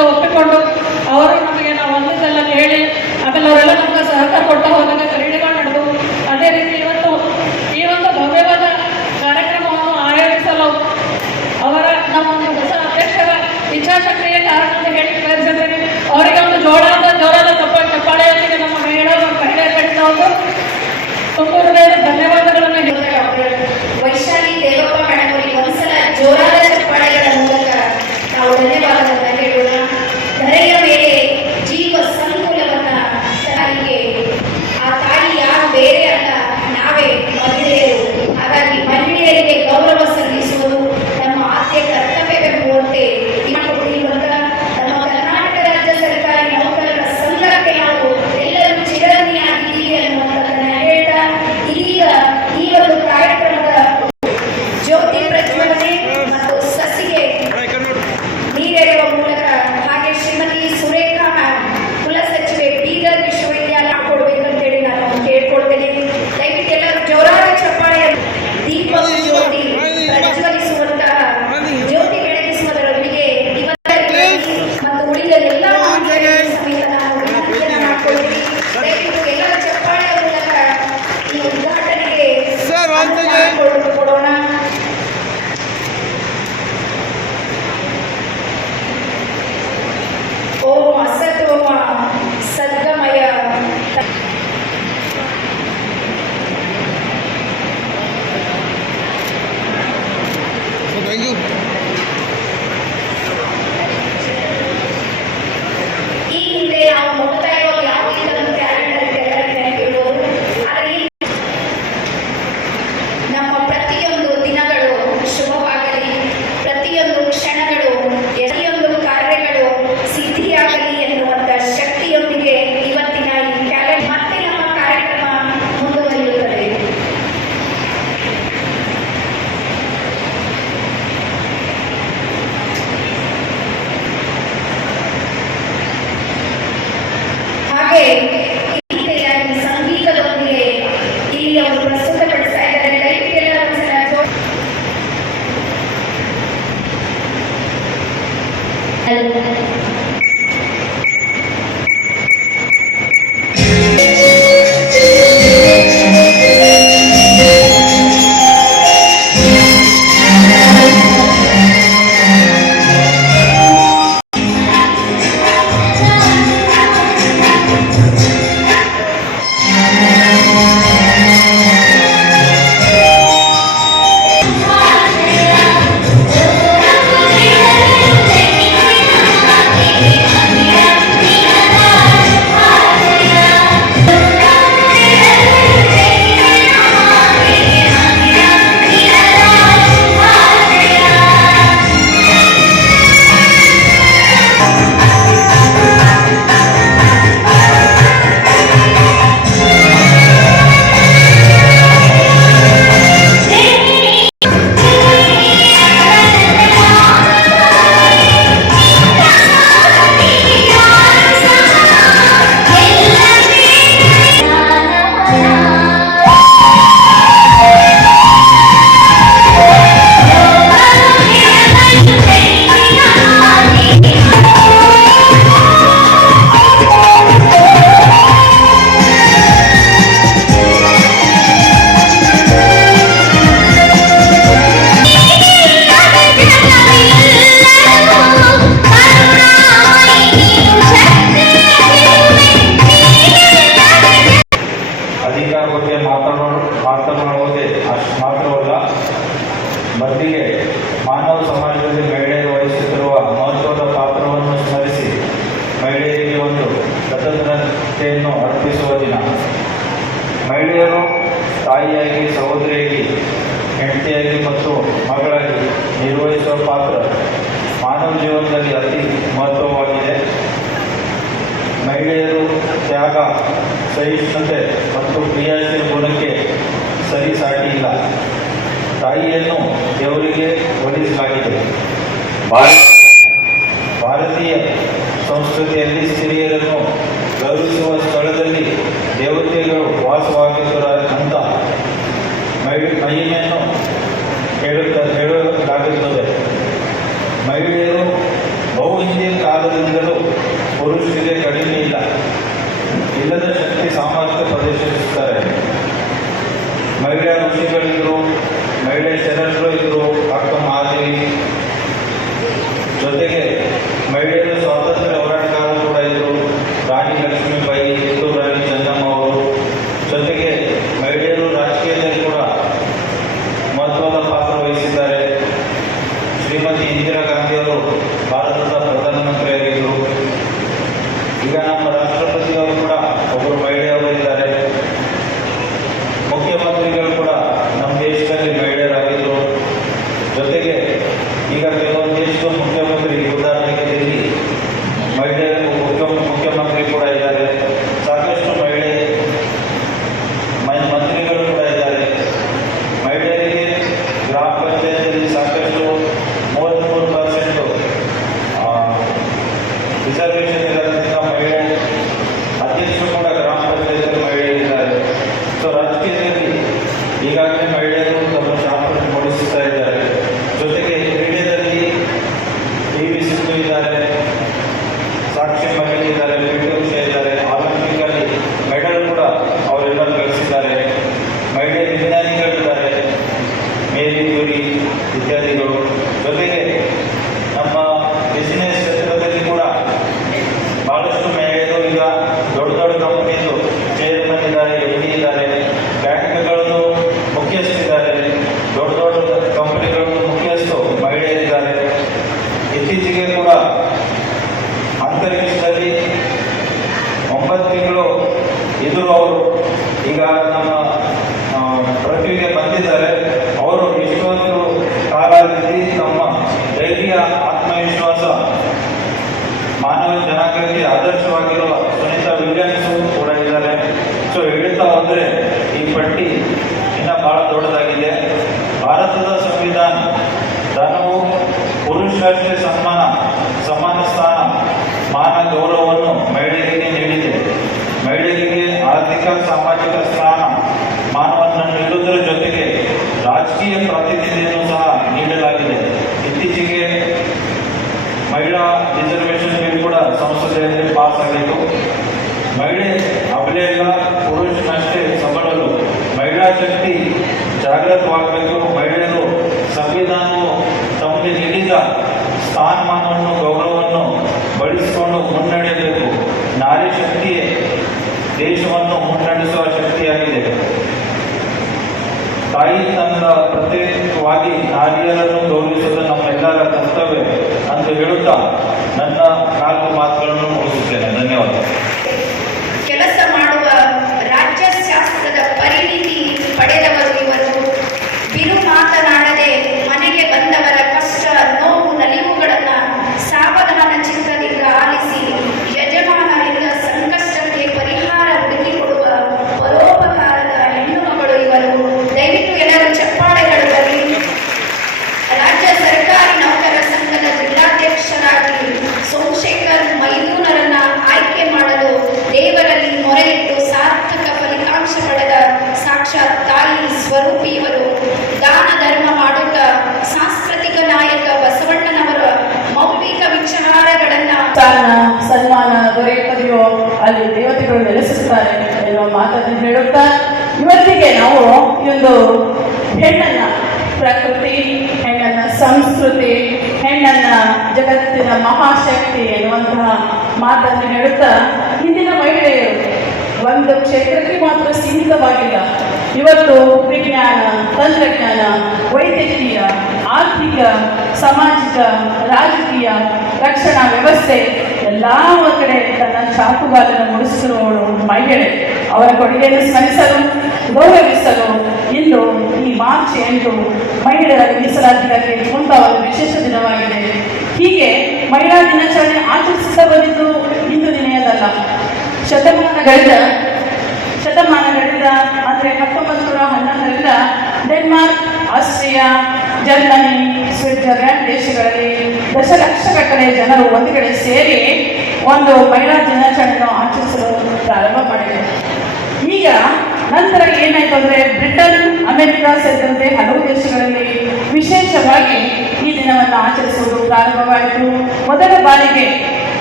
ಅಂತ ಒಪ್ಪಿಕೊಂಡು ಅವರು ನಮಗೆ ನಾವು ಒಂದೆಲ್ಲ ಹೇಳಿ, ಆಮೇಲೆ ಅವರೆಲ್ಲ ನಮ್ಗೆ ಸಹಕಾರ ಕೊಟ್ಟು ಹೋದಾಗ ಕ್ರೀಡೆಗಳು ನಡೆದು ಅದೇ ರೀತಿ ಇವತ್ತು ಈ ಒಂದು ಭವ್ಯವಾದ ಕಾರ್ಯಕ್ರಮವನ್ನು ಆಯೋಜಿಸಲು ಅವರ ನಮ್ಮ ಒಂದು ಹೊಸ ಅಧ್ಯಕ್ಷರ ಇಚ್ಛಾಶಕ್ತಿಯ ಕಾರಣ ಹೇಳಿ ಬಯಸುತ್ತೇನೆ ಅವರಿಗೆ ಒಂದು ಜೋಡಾದ ಜೋಡಾದ ಚಪ್ಪಾಳೆಯೊಂದಿಗೆ ನಮ್ಮ ಮಹಿಳೆಯರು ಮಹಿಳೆಯರ ಕಡೆಯಿಂದ ಒಂದು ತುಂಬ ಧನ್ಯವಾದ. ಸರ್ಕಾರ ಸಹಿಷ್ಣುತೆ ಮತ್ತು ಕ್ರಿಯಾಶೀಲ ಮೂಲಕ್ಕೆ ಸರಿ ಸಾಟಿಯಿಲ್ಲ ತಾಯಿಯನ್ನು ದೇವರಿಗೆ ಹೋಲಿಸಲಾಗಿದೆ ಭಾರತೀಯ ಈಗಾಗಲೇ ಮಹಿಳೆಯರು ಜನಾಂಗಕ್ಕೆ ಆದರ್ಶವಾಗಿರುವ ಸುನೀತಾ ವಿಲಿಯಮ್ಸ್ ಕೂಡ ಇದ್ದಾರೆ. ಸೊ ಹೇಳ್ತಾ ಹೋದ್ರೆ ಈ ಪಟ್ಟಿ ಇನ್ನ ಬಹಳ ದೊಡ್ಡದಾಗಿದೆ. ಭಾರತದ ಸಂವಿಧಾನ ಧನವು ಪುರುಷರಷ್ಟೇ ಸನ್ಮಾನ ಸಮಾನ ಸ್ಥಾನ ಮಾನ ಗೌರವವನ್ನು ಮಹಿಳೆಯರಿಗೆ ನೀಡಿದೆ ಮಹಿಳೆಯರಿಗೆ ಆರ್ಥಿಕ ಸಾಮಾಜಿಕ ಸ್ಥಾನ ಮಾನವನ್ನು ನೀಡುವುದರ ಜೊತೆಗೆ ರಾಜಕೀಯ ಪ್ರಾತಿನಿಧ್ಯವನ್ನು ಸಹ ನೀಡಲಾಗಿದೆ ಇತ್ತೀಚೆಗೆ ಮಹಿಳಾ ರಿಸರ್ವೇಷನ್ ಬಿಲ್ ಕೂಡ ಸಂಸದೆಯಲ್ಲಿ ಪಾಸ್ ಆಗಿತ್ತು ಮಹಿಳೆ ಅಬಲೆ ಇಲ್ಲ ಪುರುಷನಷ್ಟೇ ಸಬಲರು ಮಹಿಳಾ ಶಕ್ತಿ ಜಾಗೃತವಾಗಬೇಕು ಮಹಿಳೆಯರು ಸಂವಿಧಾನವು ನೀಡಿದ ಸ್ಥಾನಮಾನವನ್ನು, ಗೌರವವನ್ನು ಬಳಸಿಕೊಂಡು ಮುನ್ನಡೆಯಬೇಕು. ನಾರಿ ಶಕ್ತಿಯೇ ದೇಶವನ್ನು ಮುನ್ನಡೆಸುವ ಶಕ್ತಿಯಾಗಿದೆ. ತಾಯಿ ತಂದ ಪ್ರತ್ಯೇಕವಾಗಿ ನಾರಿಯರನ್ನು ಗೌರವಿಸುವುದು ನಮ್ಮೆಲ್ಲರ ಕರ್ತವ್ಯ ಅಂತ ಹೇಳುತ್ತಾ ಒಂದು ಹೆಣ್ಣನ್ನ ಪ್ರಕೃತಿ, ಹೆಣ್ಣನ್ನ ಸಂಸ್ಕೃತಿ, ಹೆಣ್ಣನ್ನ ಜಗತ್ತಿನ ಮಹಾಶಕ್ತಿ ಎನ್ನುವಂತಹ ಮಾತನ್ನು ಹೇಳುತ್ತಾ ಹಿಂದಿನ ಮಹಿಳೆಯರು ಒಂದು ಕ್ಷೇತ್ರಕ್ಕೆ ಮಾತ್ರ ಸೀಮಿತವಾಗಿಲ್ಲ. ಇವತ್ತು ವಿಜ್ಞಾನ, ತಂತ್ರಜ್ಞಾನ, ವೈದ್ಯಕೀಯ, ಆರ್ಥಿಕ, ಸಾಮಾಜಿಕ, ರಾಜಕೀಯ, ರಕ್ಷಣಾ ವ್ಯವಸ್ಥೆ ಎಲ್ಲ ಕಡೆ ತನ್ನ ಚಾಕುಗಾಲನ್ನು ಮೂಡಿಸಿರುವವಳು ಮಹಿಳೆ. ಅವರ ಕೊಡುಗೆಯನ್ನು ಸ್ಮರಿಸಲು, ಗೌರವಿಸಲು ಇಂದು ಈ ಮಾರ್ಚ್ ಎಂಟು ಮಹಿಳೆಯರ ಮೀಸಲಾತಿಗಾಗಿ ಮುಂತಾದ ವಿಶೇಷ ದಿನವಾಗಿದೆ. ಹೀಗೆ ಮಹಿಳಾ ದಿನಾಚರಣೆ ಆಚರಿಸುತ್ತಾ ಬಂದಿದ್ದು ಇಂದು ದಿನೆಯದಲ್ಲ. ಶತಮಾನಗಳಿಂದ ಶತಮಾನಗಳಿಂದ, ಅಂದರೆ ಹತ್ತೊಂಬತ್ತು ನೂರ ಹನ್ನೊಂದರಿಂದ ಡೆನ್ಮಾರ್ಕ್, ಆಸ್ಟ್ರಿಯಾ, ಜರ್ಮನಿ, ಸ್ವಿಟ್ಜರ್ಲ್ಯಾಂಡ್ ದೇಶಗಳಲ್ಲಿ ದಶಲಕ್ಷಗಟ್ಟಲೆ ಜನರು ಒಂದು ಕಡೆ ಸೇರಿ ಒಂದು ಮಹಿಳಾ ದಿನಾಚರಣೆಯನ್ನು ಆಚರಿಸಲು ಪ್ರಾರಂಭ ಮಾಡಿದೆ ನಂತರ ಏನಾಯ್ತು ಅಂದ್ರೆ ಬ್ರಿಟನ್, ಅಮೆರಿಕ ಸೇರಿದಂತೆ ಹಲವು ದೇಶಗಳಲ್ಲಿ ವಿಶೇಷವಾಗಿ ಈ ದಿನವನ್ನು ಆಚರಿಸುವುದು ಪ್ರಾರಂಭವಾಯಿತು. ಮೊದಲ ಬಾರಿಗೆ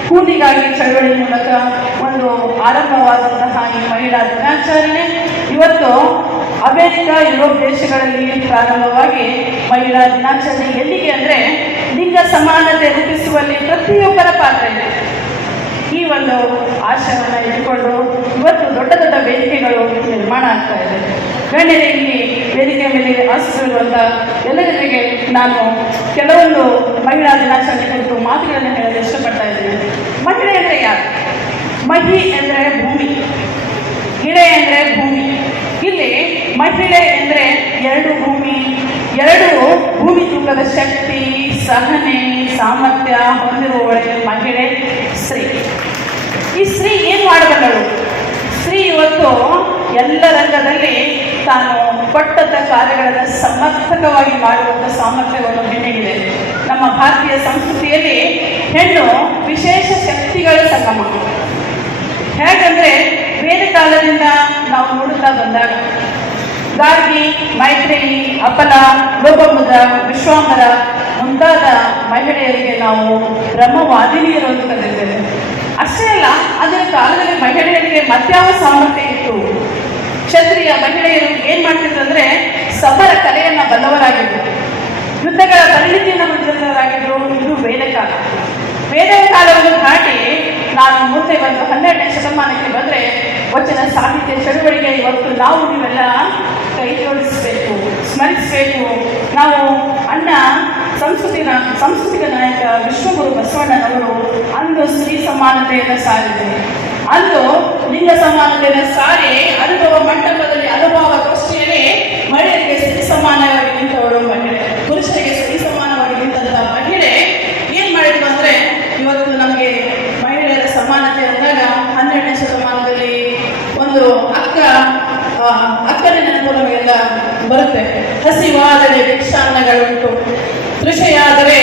ಕೂಲಿಗಾಗಿ ಚಳವಳಿ ಮೂಲಕ ಒಂದು ಆರಂಭವಾದಂತಹ ಈ ಮಹಿಳಾ ದಿನಾಚರಣೆ. ಇವತ್ತು ಅಮೆರಿಕ, ಯುರೋಪ್ ದೇಶಗಳಲ್ಲಿ ಪ್ರಾರಂಭವಾಗಿ ಮಹಿಳಾ ದಿನಾಚರಣೆ ಎಲ್ಲಿಗೆ ಅಂದರೆ ಲಿಂಗ ಸಮಾನತೆ ರೂಪಿಸುವಲ್ಲಿ ಪ್ರತಿಯೊಬ್ಬರ ಪಾತ್ರ ಇದೆ. ಈ ಒಂದು ಆಶಯವನ್ನು ಇಟ್ಟುಕೊಂಡು ಇವತ್ತು ದೊಡ್ಡ ದೊಡ್ಡ ವೇದಿಕೆಗಳು ನಿರ್ಮಾಣ ಆಗ್ತಾ ಇದೆ. ಗಣ್ಯರೇ, ಇಲ್ಲಿ ವೇದಿಕೆ ಮೇಲೆ ಆಶಿಸಿರುವಂಥ ಎಲ್ಲರಿಗೆ ನಾನು ಕೆಲವೊಂದು ಮಹಿಳಾ ದಿನಾಚರಣೆ ಕುರಿತು ಮಾತುಗಳನ್ನು ಹೇಳಲು ಇಷ್ಟಪಡ್ತಾ ಇದ್ದೀನಿ. ಮಹಿಳೆ ಅಂದರೆ ಯಾರು? ಮಹಿ ಅಂದರೆ ಭೂಮಿ. ಗಿಳೆ ಅಂದರೆ ಭೂಮಿ. ಇಲ್ಲಿ ಮಹಿಳೆ ಅಂದರೆ ಎರಡು ಭೂಮಿ. ಎರಡು ಭೂಮಿ ತೂಕದ ಶಕ್ತಿ, ಸಹನೆ, ಸಾಮರ್ಥ್ಯ ಹೊಂದಿರುವವಳೆ ಮಹಿಳೆ ಸ್ತ್ರೀ. ಈ ಸ್ತ್ರೀ ಏನು ಮಾಡಬಲ್ಲಳು ಇವತ್ತು ಎಲ್ಲ ರಂಗದಲ್ಲಿ ತಾನು ಪಟ್ಟದ ಕಾರ್ಯಗಳನ್ನು ಸಮರ್ಥಕವಾಗಿ ಮಾಡುವಂಥ ಸಾಮರ್ಥ್ಯವನ್ನು ಹೆಣ್ಣಿಗಿದೆ. ನಮ್ಮ ಭಾರತೀಯ ಸಂಸ್ಕೃತಿಯಲ್ಲಿ ಹೆಣ್ಣು ವಿಶೇಷ ಶಕ್ತಿಗಳ ಸಂಗಮ. ಹೇಗಂದ್ರೆ ಬೇರೆ ಕಾಲದಿಂದ ನಾವು ನೋಡುತ್ತಾ ಬಂದಾಗ ಗಾರ್ಗಿ, ಮೈತ್ರೇಯಿ, ಅಪಲ, ಲೋಪಮುದ್ರ, ವಿಶ್ವಾಮರ ಮುಂತಾದ ಮಹಿಳೆಯರಿಗೆ ನಾವು ಬ್ರಹ್ಮವಾದಿನಿಯರು ಅಂತ ಕರೆದಿದ್ದೇವೆ. ಅಷ್ಟೇ ಅಲ್ಲ, ಅದರ ಕಾಲದಲ್ಲಿ ಮಹಿಳೆಯರಿಗೆ ಮತ್ಯಾವ ಸಾಮರ್ಥ್ಯ ಇತ್ತು. ಕ್ಷತ್ರಿಯ ಮಹಿಳೆಯರು ಏನ್ ಮಾಡ್ತಿದ್ರು ಅಂದ್ರೆ ಸಮರ ಕಲೆಯನ್ನ ಬಲ್ಲವರಾಗಿದ್ರು ಯುದ್ಧಗಳ ಪರಿಣಿತಿಯನ್ನು ಹೊಂದಿದವರಾಗಿದ್ರು. ಇದು ವೇದ ಕಾಲ. ವೇದ ಕಾಲವನ್ನು ದಾಟಿ ನಾನು ಮುಂದೆ ಬಂದು ಹನ್ನೆರಡನೇ ಶತಮಾನಕ್ಕೆ ಬಂದ್ರೆ, ವಚನ ಸಾಹಿತ್ಯ ಚಳುವಳಿಗೆ ಇವತ್ತು ನಾವು ನೀವೆಲ್ಲ ಕೈ ಜೋಡಿಸಬೇಕು, ಸ್ಮರಿಸಬೇಕು. ಸಂಸ್ಕೃತಿನ, ಸಾಂಸ್ಕೃತಿಕ ನಾಯಕ ವಿಶ್ವಗುರು ಬಸವಣ್ಣನವರು ಅಂದು ಸ್ತ್ರೀ ಸಮಾನತೆಯನ್ನು ಸಾರಿದರು. ಅಂದು ಲಿಂಗ ಸಮಾನತೆಯನ್ನು ಸಾರಿ ಅನುಭವ ಮಂಟಪದಲ್ಲಿ ಅನುಭವ ಗೋಷ್ಠಿಯಲ್ಲಿ ಮಹಿಳೆಯರಿಗೆ ಸ್ತ್ರೀ ಸಮಾನವಾಗಿ ನಿಂತವರು ಮಹಿಳೆ ಪುರುಷರಿಗೆ ಸ್ತ್ರೀ ಸಮಾನವಾಗಿ ನಿಂತಹ ಮಹಿಳೆ ಏನ್ ಮಾಡಿದ್ರು ಅಂದ್ರೆ, ಇವತ್ತು ನಮಗೆ ಮಹಿಳೆಯರ ಸಮಾನತೆ ಅಂದಾಗ ಹನ್ನೆರಡನೇ ಶತಮಾನದಲ್ಲಿ ಒಂದು ಅಕ್ಕ ಅಕ್ಕನ ನೆನಪು ನಮಗೆಲ್ಲ ಬರುತ್ತೆ. ಹಸಿವಾದರೆ ಭಿಕ್ಷಾನ್ನಗಳುಂಟು. ತೃಷೆಯಾದರೆ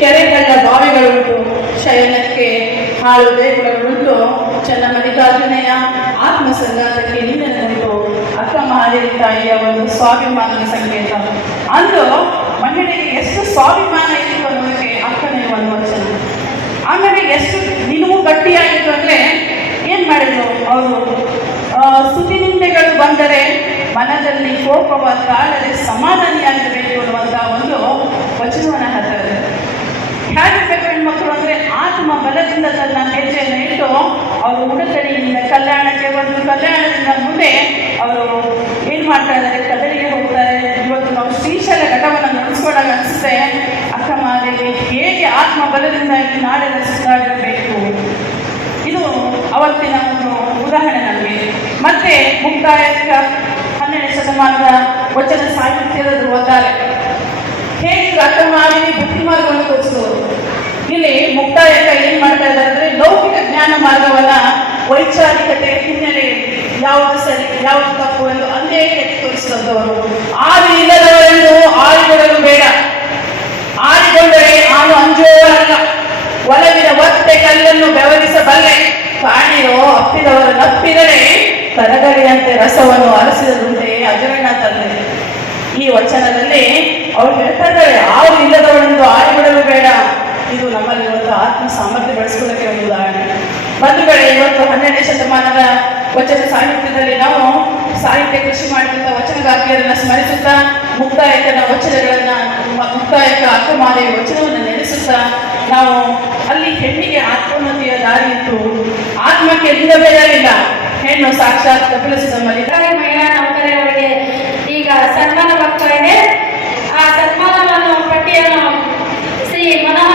ಕೆರೆಗಳ ಬಾವಿಗಳುಂಟು. ಶಯನಕ್ಕೆ ಹಾಳು ದೇಗುಲಗಳುಂಟು ಚೆನ್ನ ಮಲ್ಲಿಕಾರ್ಜುನೆಯ ಆತ್ಮ ಸಂಗಾತಕ್ಕೆ ನೀರಿನುಂಟು ಅಕ್ಕ ಮಹಾದೇವಿ ತಾಯಿಯ ಒಂದು ಸ್ವಾಭಿಮಾನದ ಸಂಕೇತ. ಅಂದು ಮಹಿಳೆಗೆ ಎಷ್ಟು ಸ್ವಾಭಿಮಾನ ಇತ್ತು ಅನ್ನೋದಕ್ಕೆ ಅಕ್ಕನೇ ಒಂದು ವಚನ ಆಮೇಲೆ ಎಷ್ಟು ನಿಲುವು ಗಟ್ಟಿಯಾಗಿತ್ತು ಅಂದ್ರೆ ಏನ್ ಮಾಡಿದ್ರು ಅವರು? ಸುದ್ದಿ ನಿಂದೆಗಳು ಬಂದರೆ ಮನದಲ್ಲಿ ಕೋಪವ ತಾಳದೆ ಸಮಾಧಾನಿಯಾಗಿರಬೇಕು ಅನ್ನುವಂತಹ ಒಂದು ವಚನವನ್ನು ಹಾಕ್ತಾರೆ ಹೇಗಿರ್ಬೇಕು ಹೆಣ್ಮಕ್ಳು ಅಂದರೆ ಆತ್ಮ ಬಲದಿಂದ ತನ್ನ ಹೆಜ್ಜೆಯನ್ನು ಇಟ್ಟು ಅವರು ಉಡತಡಿಯಿಂದ ಕಲ್ಯಾಣಕ್ಕೆ ಬಂದು ಕಲ್ಯಾಣದಿಂದ ಮುಂದೆ ಅವರು ಏನು ಮಾಡ್ತಾ ಇದ್ದಾರೆ? ಕದಲಿಗೆ ಹೋಗ್ತಾರೆ. ಇವತ್ತು ನಾವು ಶ್ರೀಶೈಲ ಘಟವನ್ನು ನಡೆಸ್ಕೊಂಡಾಗ ಅನಿಸುತ್ತೆ. ಅಕ್ಕ ಮಾದೇವಿ, ಹೇಗೆ ಆತ್ಮ ಬಲದಿಂದ ಈ ನಾಡಿನ ಸುತ್ತಾಡಿರಬೇಕು ಇದು ಅವತ್ತಿನ ಒಂದು ಉದಾಹರಣೆ ನಮಗೆ. ಮತ್ತೆ ಮುಕ್ತಾಯಕ ಹನ್ನೆರಡು ಶತಮಾನದ ವಚನ ಸಾಹಿತ್ಯದ ಓದ್ತಾರೆ ಹೇಗೆ ಅರ್ಥಮಾಡಿ ಬುದ್ಧಿ ಮಾರ್ಗವನ್ನು ತೋರಿಸುವುದು ಇಲ್ಲಿ ಮುಕ್ತಾಯಕ ಏನ್ ಮಾಡ್ತಾ ಇದ್ದಾರೆ ಅಂದ್ರೆ, ಲೌಕಿಕ ಜ್ಞಾನ ಮಾರ್ಗವನ್ನ ವೈಚಾರಿಕತೆ ಹಿನ್ನೆಲೆ ಯಾವುದು ಸರಿ, ಯಾವುದು ತಪ್ಪು ಎಂದು ಅಲ್ಲೇ ಎತ್ತಿ ತೋರಿಸಿದಂಥವರು ಆರು ಇಲ್ಲದವರೆಂದು ಆರಿಗೊಡಲು ಬೇಡ. ಆರಿಕೊಂಡರೆ ನಾನು ಅಂಜುವವರಲ್ಲ ಒಲವಿನ ಒತ್ತೆ ಕಲ್ಲನ್ನು ಬೆವರಿಸಬಲ್ಲೆ. ಕಾಣಿರೋ ಅಪ್ಪಿದವರನ್ನು ನಪ್ಪಿದರೆ ತರಗರಿಯಂತೆ ರಸವನ್ನು ಅರಸಿದಂತೆ ಅಜರಣ ತಂದೆ. ಈ ವಚನದಲ್ಲಿ ಅವ್ರು ಹೇಳ್ತಾ ಇದ್ದಾರೆ ಆರು ಇಲ್ಲದವಳೆಂದು ಆರಿಬಿಡಲು ಬೇಡ. ಇದು ನಮ್ಮಲ್ಲಿರುವಂತಹ ಆತ್ಮ ಸಾಮರ್ಥ್ಯ ಬೆಳೆಸ್ಕೊಳ್ಳೋಕೆ ಒಂದು ಉದಾಹರಣೆ. ಬಂಧುಗಳೇ, ಇವತ್ತು ಹನ್ನೆರಡನೇ ಶತಮಾನದ ವಚನ ಸಾಹಿತ್ಯದಲ್ಲಿ ನಾವು ಸಾಹಿತ್ಯ ಕೃಷಿ ಮಾಡಿದಂಥ ವಚನಗಾರ್ತಿಯರನ್ನ ಸ್ಮರಿಸುತ್ತಾ, ಮುಕ್ತಾಯಕನ ವಚನಗಳನ್ನ, ಮುಕ್ತಾಯಕ ಅಕ್ಕಮಾದೇವಿ ವಚನವನ್ನು ನೆನೆಸುತ್ತಾ, ನಾವು ಅಲ್ಲಿ ಹೆಣ್ಣಿಗೆ ಆತ್ಮೋನ್ನತಿಯ ದಾರಿ ಇತ್ತು. ಆತ್ಮಕ್ಕೆ ಲಿಂಗ ಭೇದವಿಲ್ಲ ಹೆಣ್ಣು ಸಾಕ್ಷಾತ್ ಕಪಿಲಿಸಿದ ನೌಕರಿಯವರಿಗೆ ಈಗ ಸನ್ಮಾನ శ్రీ మనోహర్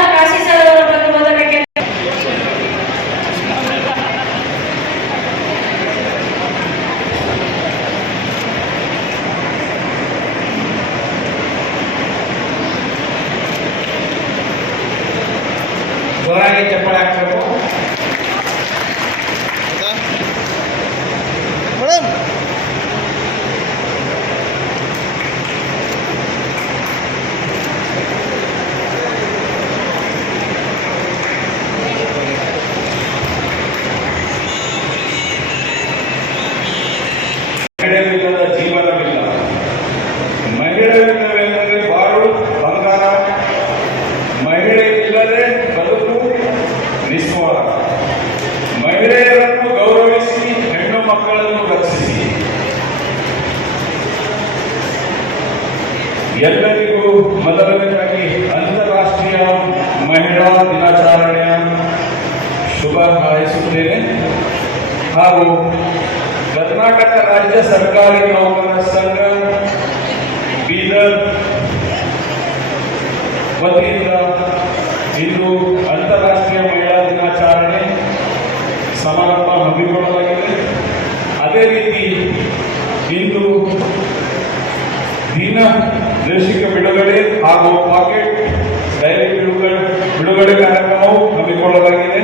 ಅದೇ ರೀತಿ ಇಂದು ದಿನ ದೇಶಿಕ ಬಿಡುಗಡೆ ಹಾಗೂ ಪಾಕೆಟ್ ಡೈರೆಕ್ಟ್ ಬಿಡುಗಡೆ ಬಿಡುಗಡೆ ಕಾರ್ಯಕ್ರಮವು ಹಮ್ಮಿಕೊಳ್ಳಲಾಗಿದೆ.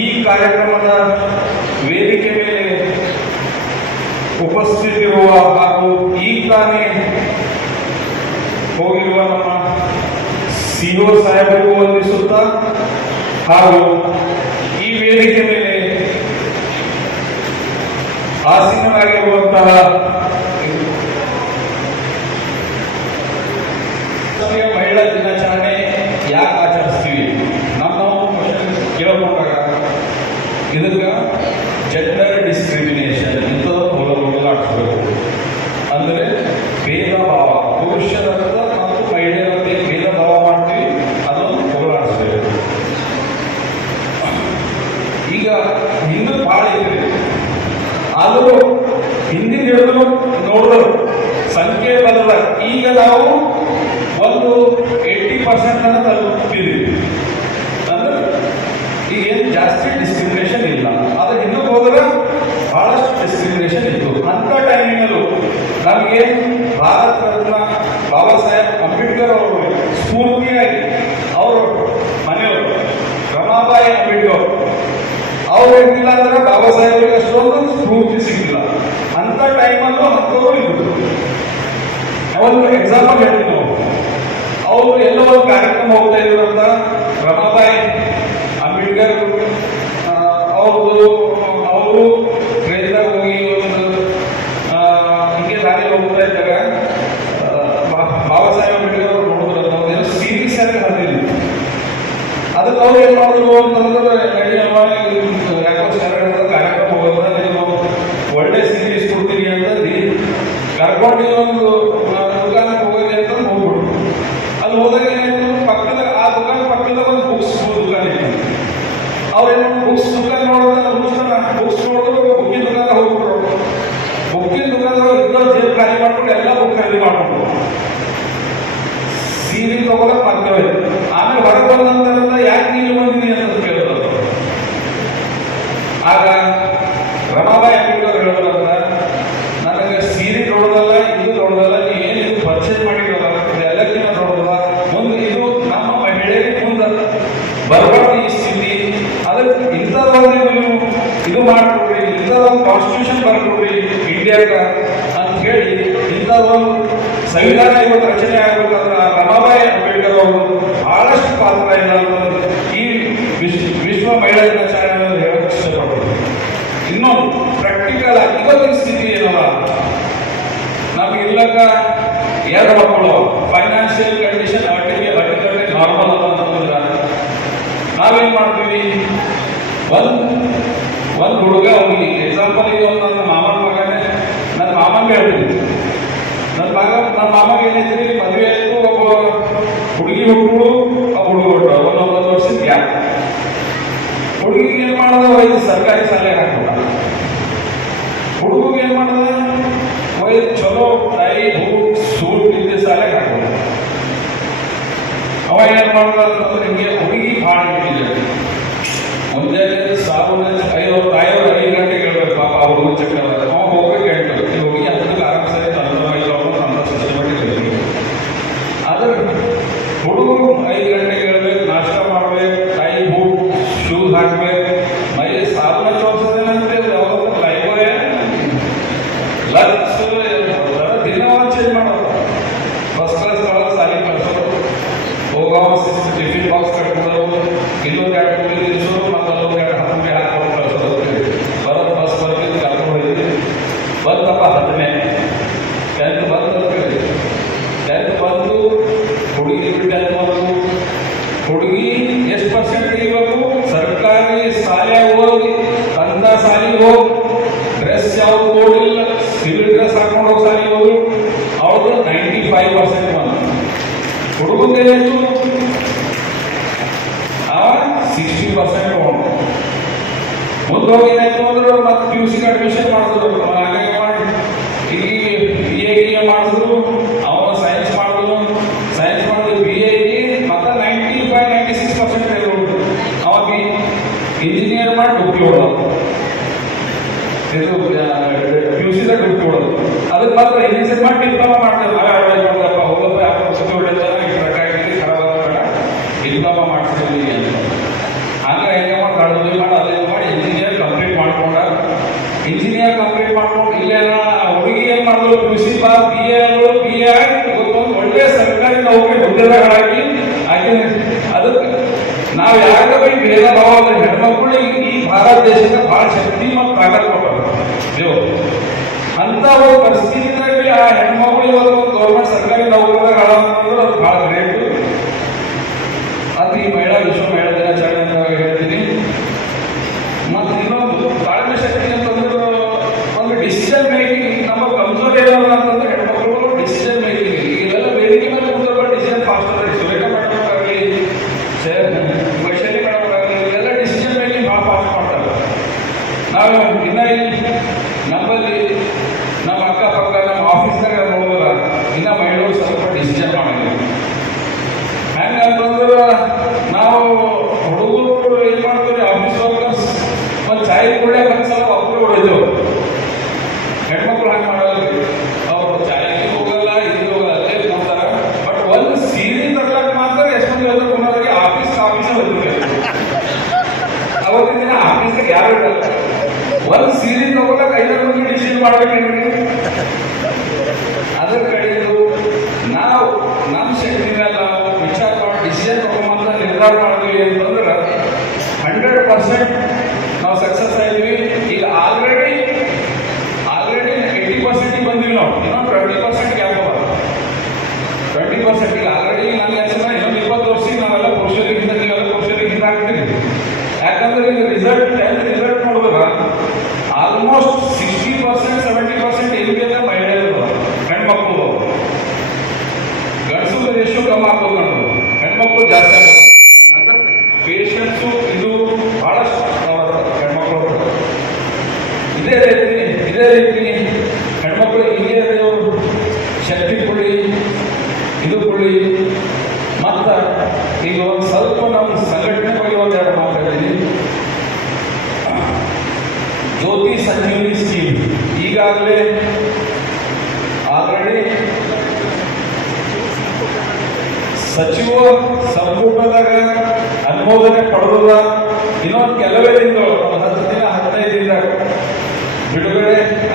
ಈ ಕಾರ್ಯಕ್ರಮದ ವೇದಿಕೆ ಮೇಲೆ ಉಪಸ್ಥಿತಿರುವ ಹಾಗೂ ಈ ತಾನೇ ಹೋಗಿರುವ ನಮ್ಮ ಸಿಒ ಸಾಹೇಬರಿಗೂ ವಂದಿಸುತ್ತಾ ಹಾಗೂ ಈ ವೇದಿಕೆ ಮೇಲೆ ಆಸೀನರಾಗಿರುವಂತಹ ಮಹಿಳಾ ದಿನಾಚರಣೆ ಯಾಕೆ ಆಚರಿಸ್ತೀವಿ? ನಮ್ಮ ಕೇಳ್ಕೊಂಡಾಗ ಇದಕ್ಕೆ ಜೆಂಡರ್ ಡಿಸ್ಕ್ರಿಮಿನೇಷನ್ ಇಂಥದ್ದು ಹೋಗಲಾಡಿಸ್ಬೇಕು ಅಂದರೆ ಭೇದ ಭಾವ ಪುರುಷರಂತ ಮತ್ತು ಮಹಿಳೆಯರಂತೆ ಭೇದ ಭಾವ ಮಾಡ್ತೀವಿ ಅದನ್ನು ಹೋಗಲಾಡಿಸ್ಬೇಕು ಈಗ ಇನ್ನೂ ಭಾಳ ಇದೆ ಆದರೂ ಹಿಂದಿನ ಹಿಡಿದು ನೋಡಿದ್ರು ಸಂಖ್ಯೆ ಬದಲ ಈಗ ನಾವು ಒಂದು ಏಯ್ಟಿ ಪರ್ಸೆಂಟ್ ಅನ್ನು ತಲುಪಿದ್ದೀವಿ ಈಗೇನು ಜಾಸ್ತಿ ಡಿಸ್ಕ್ರಿಮಿನೇಷನ್ ಇಲ್ಲ ಅದ್ರ ಹಿಂದಕ್ಕೆ ಹೋದ್ರೆ ಬಹಳಷ್ಟು ಡಿಸ್ಕ್ರಿಮಿನೇಷನ್ ಇತ್ತು ಅಂತ ಟೈಮಿನಲ್ಲೂ ನಮಗೆ ಭಾರತ ರತ್ನ ಬಾಬಾ ಸಾಹೇಬ್ ಅಂಬೇಡ್ಕರ್ ಅವರು ಸ್ಫೂರ್ತಿಯಾಗಿ ಅವರು ಮನೆಯವರು ರಮಾಬಾಯಿ ಅಂಬೇಡ್ಕರ್ ಅವ್ರು ಇರ್ಲಿಲ್ಲ ಅಂದ್ರೆ ಬಾಬಾ ಸಾಹೇಬರಿಗೆ ಅಷ್ಟೊಂದು ಸ್ಫೂರ್ತಿ ಸಿಗಲಿಲ್ಲ. ಅಂತ ಟೈಮಲ್ಲೂ ಅಂಥವ್ರು ಇದ್ರು. ಒಂದು ಎಕ್ಸಾಂಪಲ್ ಅವರು ಎಲ್ಲೋ ಒಂದು ಕಾರ್ಯಕ್ರಮ ಹೋಗ್ತಾ ಇದ್ರು ಅಂತ ರಮಾಬಾಯಿ ಅಂಬೇಡ್ಕರ್ ಅವ್ರದ್ದು ಅವರು ಟ್ರೈನ್ದಾಗ ಹೋಗಿ ಒಂದು ಆ, ಹಿಂಗೆ ದಾರಿ ಹೋಗ್ತಾ ಇದ್ದಾಗ ಆ, ಬಾ- ಬಾಬಾ ಸಾಹೇಬ್ ಅಂಬೇಡ್ಕರ್ ಅವರು ನೋಡಿದ್ರು ಅಂತ ಒಂದೇನೋ ಸೀರಿಯಸ್ ಆಗಿ ಹರಿದಿದ್ರು ಅದಕ್ಕೆ ಅವ್ರು ಏನ್ ಮಾಡಿದ್ರು ಅಂತಂದ್ರೆ ನಡಿ ಅಮ್ಮ ಇದು ಯಾಕೋ ಸರ್ಕಾರದ ಕಾರ್ಯಕ್ರಮ ಹೋಗೋದ್ರ ನೀವು ಒಳ್ಳೆ ಸೀರೀಸ್ ಕೊಡ್ತೀನಿ ಅಂತಂದು ಕರ್ಕೊಂಡು ಒಂದು ಆ, ದುಕಾನಕ್ಕೆ ಹೋಗೋದೆ ಅಂತ ಹೋಗ್ಬಿಡು ಅಲ್ಲಿ ಹೋದಾಗ ಏನಾಯ್ತು ಪಕ್ಕದ ಆ ದುಕಾನ ಪಕ್ಕದ ಒಂದು ಬುಕ್ಸ್ ದುಕಾನ್ ಇತ್ತು ಅವ್ರೇನು ಬುಕ್ಸ್ ದುಕಾನ್ ನೋಡಿದ್ರೆ ಬುಕ್ಸ್ ನೋಡಿದ್ರು ಬುಕ್ಕಿನ ದುಕಾನ ಹೋಗ್ಬಿಟ್ರು ಬುಕ್ಕಿನ ದುಕಾನ ಇಬ್ಬರು ಜೇಬ್ ಖಾಲಿ ಮಾಡ್ಕೊಂಡು ಎಲ್ಲ ಬುಕ್ ಖರೀದಿ ಮಾಡ್ಕೊಂಡು. ಸೀರೆ ತಗೊಳಕ್ ಆಮೇಲೆ ಹೊರಗೆ ಬಂದ ನಂತರ ಯಾಕೆ ನೀನು ಬಂದಿನಿ ಅಂತ ಕೇಳಿದ್ರು ಆಗ ರಮಾಬಾಯಿ ಅಂಬೇಡ್ಕರ್ ಹೇಳಿದ್ರಂತ ನನಗೆ ಸೀರೆ ನೋಡೋದಲ್ಲ ಇದು ನೋಡೋದಲ್ಲ ಏನು ಇದು ಪರ್ಚೇಸ್ ಮಾಡಿರೋಲ್ಲ ಇದೆಲ್ಲಕ್ಕಿಂತ ಒಂದು ಇದು ನಮ್ಮ ಮಹಿಳೆಯರಿಗೆ ಮುಂದೆ ಬರಬಾರ್ದು ಈ ಸ್ಥಿತಿ. ಅದಕ್ಕೆ ಇಂಥದ್ದೊಂದು ನೀವು ಇದು ಮಾಡಿಕೊಡ್ರಿ ಇಂಥದ್ದೊಂದು ಕಾನ್ಸ್ಟಿಟ್ಯೂಷನ್ ಬರ್ಕೊಡ್ರಿ ಇಂಡಿಯಾಗ ಸಂವಿಧಾನ ಇವತ್ತು ರಚನೆ ಆಗಬೇಕಂದ್ರೆ ರಮಾಬಾಯಿ ಅಂಬೇಡ್ಕರ್ ಅವರು ಬಹಳಷ್ಟು ಪಾತ್ರ ಇಲ್ಲ ಅನ್ನೋದು ಈ ವಿಶ್ವ ಮಹಿಳಾ ದಿನಾಚರಣೆ ಹೇಳಕ್ಕೆ ಇಷ್ಟಪಡ್ತೀನಿ. ಇನ್ನೊಂದು ಪ್ರಾಕ್ಟಿಕಲ್ ಆಗಿ ಇವತ್ತಿನ ಸ್ಥಿತಿ ಏನಲ್ಲ? ನಮ್ಗೆ ಇಲ್ಲಕ ಎರಡು ಮಕ್ಕಳು. ಫೈನಾನ್ಷಿಯಲ್ ಕಂಡೀಷನ್ ಅಟ್ಟಿಗೆ ಅಟ್ಟಿಗೆ ನಾರ್ಮಲ್ ಅಲ್ಲ ಅಂತಂದ್ರೆ ನಾವೇನ್ ಮಾಡ್ತೀವಿ? ಒಂದ್, ಒಂದು ಹುಡುಗ ಅವ್ನಿಗೆ ಎಕ್ಸಾಂಪಲ್ ಈಗ ಒಂದು ನನ್ನ ಮಾಮನ ಮಗನೇ ನನ್ನ ಮಾಮನ್ ಹೇಳ್ತೀನಿ. ಮಗ ನಮ್ಮ ಮಾಮಗೆ ಏನೈತಿ ಮದುವೆ ಆಯ್ತು, ಒಬ್ಬ ಹುಡುಗಿ ಹುಟ್ಟಳು ಆ ಹುಡುಗ ಹುಟ್ಟು ಒಂದೊಂದು ವರ್ಷದ ಗ್ಯಾಪ್ ಹುಡುಗಿಗೆ ಏನ್ ಸರ್ಕಾರಿ ಶಾಲೆಗೆ ಹಾಕೋಣ. ಹುಡುಗಿಗೆ ಏನ್ ಮಾಡೋದ? ಒಯ್ದು ಚಲೋ ಟೈ, ಬೂಟ್, ಸೂಟ್ ಇದ್ದ ಶಾಲೆಗೆ ಹಾಕೋಣ. ಅವ ಏನ್ ಮಾಡ್ದ ಅಂತಂದ್ರೆ ಹಿಂಗೆ ಹುಡುಗಿ ಭಾಳ ಇಟ್ಟಿದ್ದೆ ಮುಂಜಾನೆ ಸಾವಿರದ ಐದು ತಾಯಿಯವರು ಐದು ಗಂಟೆಗೆ ಹೇಳ್ಬೇಕು, ಪಾಪ ಹುಡುಗ ಚಕ್ರ ಹುಡುಗಂಗೆ ಏನಾಯ್ತು ಅವ ಸಿಕ್ಸ್ಟಿ ಪರ್ಸೆಂಟ್ ತಗೊಂಡು ಮುಂದೆ ಹೋಗಿ ಏನಾಯ್ತು ಅಂದ್ರೆ ಮತ್ತೆ ಪಿ ಯು ಸಿ ಅಡ್ಮಿಷನ್ ಮಾಡಿದ್ರು ಹಾಗೆ ಮಾಡಿ ಈಗ ಬಿ ಎ ಮಾಡಿದ್ರು ಅವ ಸೈನ್ಸ್ ಮಾಡಿದ್ರು ಸೈನ್ಸ್ ಮಾಡಿದ್ರು ಬಿ ಎ ಮತ್ತೆ ninety five ninety six percent ಅವ ಬಿ ಇಂಜಿನಿಯರ್ ಮಾಡಿ ಡುಪ್ಪಿ ಹೊಡೋದು ಇದು ಪಿ ಯು ಸಿದಾಗ ಡುಪ್ಪಿ ಹೊಡೋದು ಅದಕ್ಕೆ ಮಾತ್ರ ಇಂಜಿನಿಯರ್ ಮಾಡಿ ಡಿಪ್ಲೊಮಾ ಮಾಡ್ತಾರೆ ನಾವೇ ಅಡ್ವೈಸ್ ಮಾಡ್ದಪ್ಪ ಹೋಗಪ್ಪ ಯಾಕೋ ಸುದ್ದಿ ಹೊಡೆದಾರ ಈ ಪ್ರಕಾರ ಖರಾಬ್ ಆಗಬೇಡ ಡಿಪ್ಲೊಮಾ ಮಾಡ್ತೀವಿ ಅಂತ ಹಂಗ ಹೆಂಗೆ ಮಾಡಿ ಕಳೆದು ಮಾಡಿ ಅದೇ ಮಾಡಿ ಇಂಜಿನಿಯರ್ ಕಂಪ್ಲೀಟ್ ಮಾಡ್ಕೊಂಡ ಇಂಜಿನಿಯರ್ ಕಂಪ್ಲೀಟ್ ಮಾಡ್ಕೊಂಡು ಇಲ್ಲೇ ಹುಡುಗಿ ಏನ್ ಮಾಡಿದ್ರು P C pass B A B A ಒಂದು ಒಳ್ಳೆ ಸರ್ಕಾರಿ ನೌಕರಿ ಹುದ್ದೆಗಳಾಗಿ ಆಕೆ ಅದಕ್ಕೆ ನಾವು ಬೈ ಭೇದ ಭಾವ ಹೆಣ್ಮಕ್ಳು ಈ ಭಾರತ ದೇಶಕ್ಕೆ ಬಹಳ ಶಕ್ತಿ ಮತ್ತು ತಾಕತ್ ಕೊಟ್ಟರು. ದೇವರು ಅಂತ ಒಂದು ಪರಿಸ್ಥಿತಿಯಲ್ಲಿ ಆ ಹೆಣ್ಮಕ್ಳು ಇವತ್ತು ಗೌರ್ಮೆಂಟ್ ಸರ್ಕಾರಿ ನೌಕರದಾಗ ಅದು ಬಹಳ ಗ್ರೇಟ್ ಆಗಿದ ಕೂಡಲೇ ಬಂದು ಸ್ವಲ್ಪ ಅಪ್ಪು ಹೊಡೆದು ಹೆಣ್ಮಕ್ಳು ಹಂಗೆ ಮಾಡೋದು ಅವರು ಚಾಲೆಂಜ್ ಹೋಗಲ್ಲ, ಇದು ಹೋಗಲ್ಲ ಅಲ್ಲೇ ಕೂತಾರ ಬಟ್ ಒಂದು ಸೀರೆ ತರಲಕ್ಕೆ ಮಾತ್ರ ಎಷ್ಟೊಂದು ಎಲ್ಲ ಕೊಡೋದಾಗಿ ಆಫೀಸ್ ಆಫೀಸ್ ಹೋಗ್ತಾರೆ. ಅವತ್ತಿನ ದಿನ ಆಫೀಸ್ಗೆ ಯಾರು ಇರಲ್ಲ. ಒಂದು ಸೀರೆ ತಗೊಳ್ಳಕ್ಕೆ ಐದು ಮಂದಿ ಡಿಸಿಷನ್ ಮಾಡ್ಬೇಕು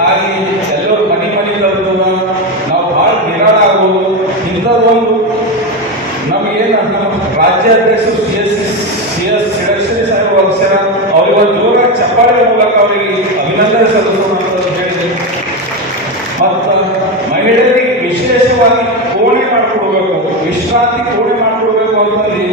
ಆಗಿ ಎಲ್ಲರೂ ಮನೆ ಮನೆಗಳಲ್ಲೂ ನಾವು ಭಾಳ ನಿರಾಳ ಆಗೋದು ಇಂಥದ್ದೊಂದು ನಮಗೇನು ನಮ್ಮ C S C S Srilakshmi Saheb ಅವರು ಸೇರ ಚಪ್ಪಾಳೆ ಮೂಲಕ ಅವರಿಗೆ ಅಭಿನಂದನೆ ಮತ್ತು ಮಹಿಳೆಯರಿಗೆ ವಿಶೇಷವಾಗಿ ಕೋಣೆ ಮಾಡಿಕೊಡ್ಬೇಕು ವಿಶ್ರಾಂತಿ ಕೋಣೆ ಮಾಡಿಕೊಡ್ಬೇಕು ಅಂತಂದು